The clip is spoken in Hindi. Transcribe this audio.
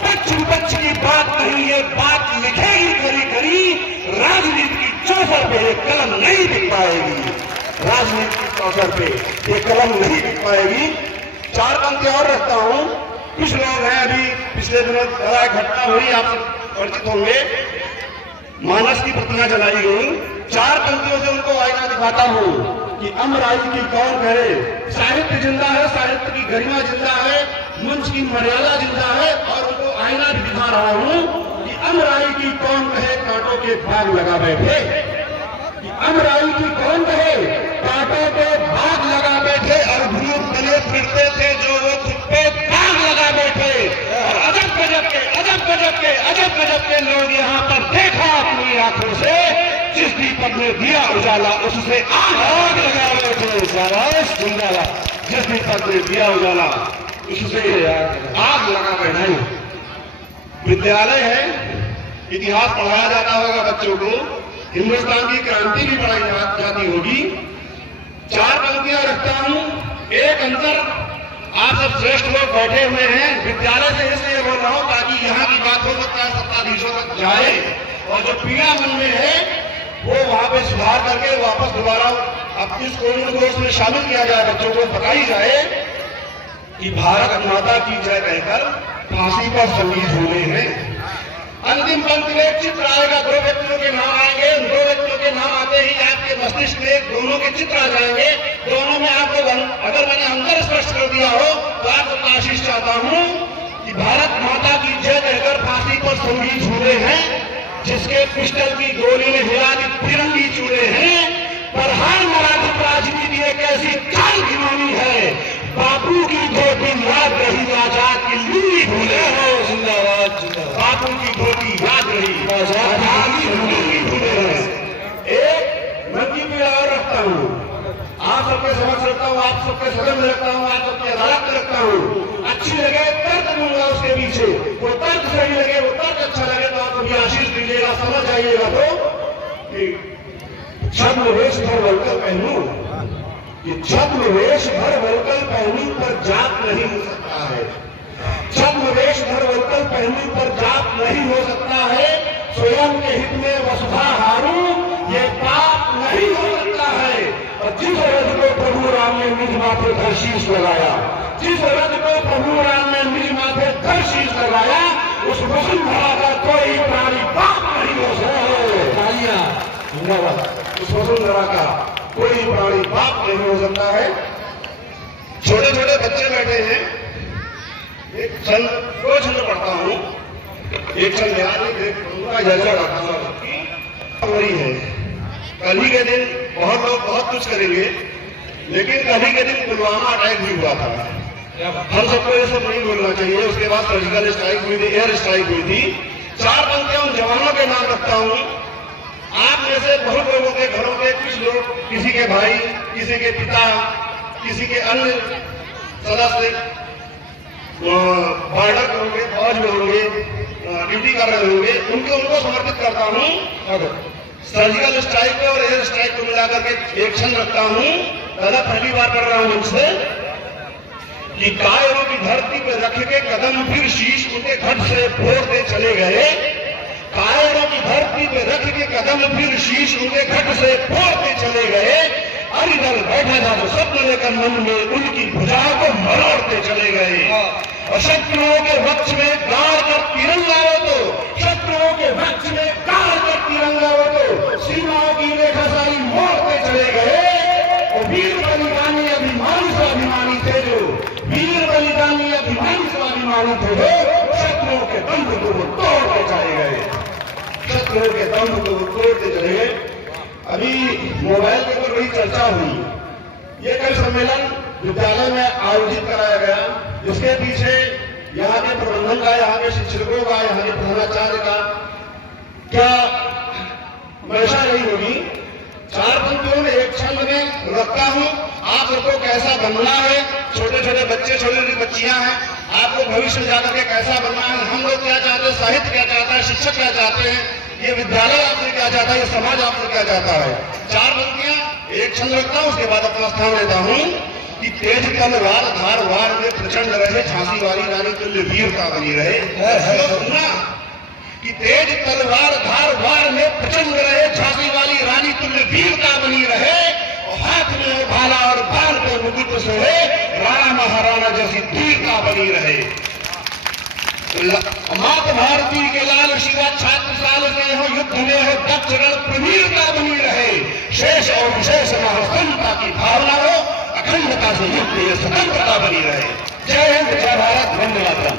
पक्ष विपक्ष की बात नहीं, ये बात लिखेगी खरी खरी, राजनीति की चौसर पे ये कलम नहीं दिख पाएगी, राजनीति की चौसर पे ये कलम नहीं दिख पाएगी। चार पंक्तियां और रखता हूं। कुछ लोग हैं, अभी पिछले दिनों बड़ा घटना हुई, आप परिचित होंगे, मानस की प्रतिमा जलाई गई। चार पंक्तियों से उनको आईना दिखाता हूं कि अमर आयु की कौन करे, साहित्य जिंदा है, साहित्य की गरिमा जिंदा है, मंच की मर्यादा जिंदा है, और उनको आईना भी दिखा रहा हूं कि अमर आयु की कौन कहे, कांटों के भाग लगा बैठे, कि अमर आयु की कौन कहे, कांटों के भाग लगा बैठे, और भूत बने फिरते थे जो वो खुद पे भाग लगा बैठे। और अजब गजब के, अजब गजब के, अजब गजब के लोग यहाँ पर देखा अपनी आंखों से, जिस दीपक ने दिया उजाला उससे आग लगा बैठे। शाबाश, जिंदाबाद। जिस दीपक ने दिया उजाला उससे आग लगा बैठे। विद्यालय है, इतिहास पढ़ाया जाता होगा बच्चों को, हिंदुस्तान की क्रांति भी पढ़ाई जाती होगी। चार पंक्तियां रखता हूं। एक अंतर, आप सब श्रेष्ठ लोग बैठे हुए हैं, विद्यालय से इसलिए बोल रहा हूं ताकि यहाँ की बात हो सकता है सत्ताधीशों तक जाए, और जो पीड़ा मन में है वो वहां पे सुधार करके वापस दोबारा अब इस कोविड को उसमें शामिल किया जाए, बच्चों को बताई जाए कि भारत माता की जय कहकर फांसी पर शहीद हुए हैं। अंतिम पंक्ति में एक चित्र आएगा, दो व्यक्तियों के नाम आएंगे, दो व्यक्तियों के नाम आते ही आपके मस्तिष्क में दोनों के चित्र आ जाएंगे। दोनों में आपको अगर मैंने अंतर स्पष्ट कर दिया हो तो आपको आशीष चाहता हूं कि भारत माता की जय कहकर फांसी पर शहीद हुए हैं, जिसके पिस्टल की गोली ने हिला दी तिरंगी चूड़े हैं। पर हर मराठी राजनीति एक ऐसी चाल घिनौनी है, बापू की धोती याद रही, आजाद की लूली भूले हो। जिंदाबाद, जिंदाबाद। बापू की धोती याद रही, आजाद की लूली भूले हो। एक मन की पीड़ा और रखता हूं, आप सबके समझ रखता हूं, आप सबके सदन में रखता हूं, आप सबके अदालत में रखता हूं। अच्छी लगे तर्क दूंगा उसके पीछे, वो तर्क सही लगे, वो तर्क अच्छा लगे तो आप कभी आशीष दीजिएगा, समझ जाइएगा। तो छद्म वेश भर वलकल पहनू, ये छद्म वेश भर वलकल पहनू पर जात नहीं हो सकता है, छद्म वेश भर वलकल पहनू पर जात नहीं हो सकता है। स्वयं के हित में वसुधा हारू, ये पाप नहीं हो सकता है। और जिस रथ को प्रभु राम ने निज माथे धर शीश लगाया, जिस रथ को प्रभु राम ने निज माथे धर शीश लगाया, उस वसुंधरा का कोई प्राणी पाप नहीं हो सकता। उस वसुंधरा का कोई प्राणी पाप नहीं हो सकता है। छोटे छोटे बच्चे बैठे हैं, एक छंद, दो छंद पढ़ता हूं, एक छंद याद है, जैसा हो रही है। कल ही के दिन बहुत लोग बहुत कुछ करेंगे, लेकिन कल ही के दिन पुलवामा अटैक भी हुआ था। हम सबको ये सब नहीं बोलना चाहिए। उसके बाद सर्जिकल स्ट्राइक हुई थी, एयर स्ट्राइक हुई थी। चार पंक्तियां उन जवानों के नाम रखता हूं। आप में से बहुत लोगों के घरों के कुछ लोग, किसी के भाई, किसी के पिता, किसी के अन्य सदस्य बॉर्डर पे होंगे, फौज में होंगे, ड्यूटी कर रहे होंगे, उनको समर्पित करता हूं। सर्जिकल स्ट्राइक और एयर स्ट्राइक को मिलाकर के एक क्षण रखता हूं। दादा पहली बार कर रहा हूं उनसे कि कायरों की धरती पर रख के कदम फिर शीश उनके घट से फोड़ते चले गए, कायरों की धरती पे रख के कदम फिर शीश उनके घट से फोड़ते चले गए। अरिदल बैठा था तो स्वप्न लेकर मन में उनकी भुजाओं को मरोड़ते चले गए। और शत्रुओं के वक्ष में गाड़ कर तिरंगा हो तो, शत्रुओं के वक्ष में गाड़ कर तिरंगा हो तो, सीमाओं की रेखा सारी मोड़ते चले गए। और वीर बलिदानी अभिमानी स्वाभिमानी थे जो, वीर बलिदानी अभिमानी स्वाभिमानी थे जो, शत्रुओं के दंभ को वो तोड़ते चले गए, शत्रुओं के दंभ को वो तोड़ते चले गए। अभी मोबाइल के ऊपर बड़ी चर्चा हुई। ये कल सम्मेलन विद्यालय में आयोजित कराया गया, जिसके पीछे यहाँ के प्रबंधन का, यहाँ के शिक्षकों का, यहाँ के प्रधानाचार्य का क्या मंशा रही होगी। चार पंक्तियों में एक छंद में रखता हूं, आप सबको कैसा बनना है। छोटे छोटे बच्चे, छोटी छोटी बच्चियां हैं, आपको भविष्य में जाकर के कैसा बनना है, हम लोग क्या चाहते हैं, साहित्य क्या चाहता है, शिक्षक क्या चाहते हैं, ये विद्यालय आपसे क्या चाहता है, ये समाज आपसे क्या चाहता है। चार पंक्तियां, एक छंद रखता हूं, उसके बाद अपना स्थान लेता हूं। कि तेज तलवार धार वार में प्रचंड रहे, झांसी वाली रानी तुल्य वीरता बनी रहे। सुना कि तेज तलवार धार वार में प्रचंड रहे, झांसी वाली रानी तुल्य वीरता बनी रहे, और हाथ में भाला और बाल पे मुकुट सोहे, राणा महाराणा जैसी धीरता बनी रहे। मात भारती के लाल शिवा छात्र साल से हो, युद्ध में हो दक्ष रण प्रवीरता बनी रहे, शेष और विशेष महासंता की भावना हो, अखंडता से युक्त स्वतंत्रता बनी रहे। जय हिंद, जय भारत, वंदे मातरम।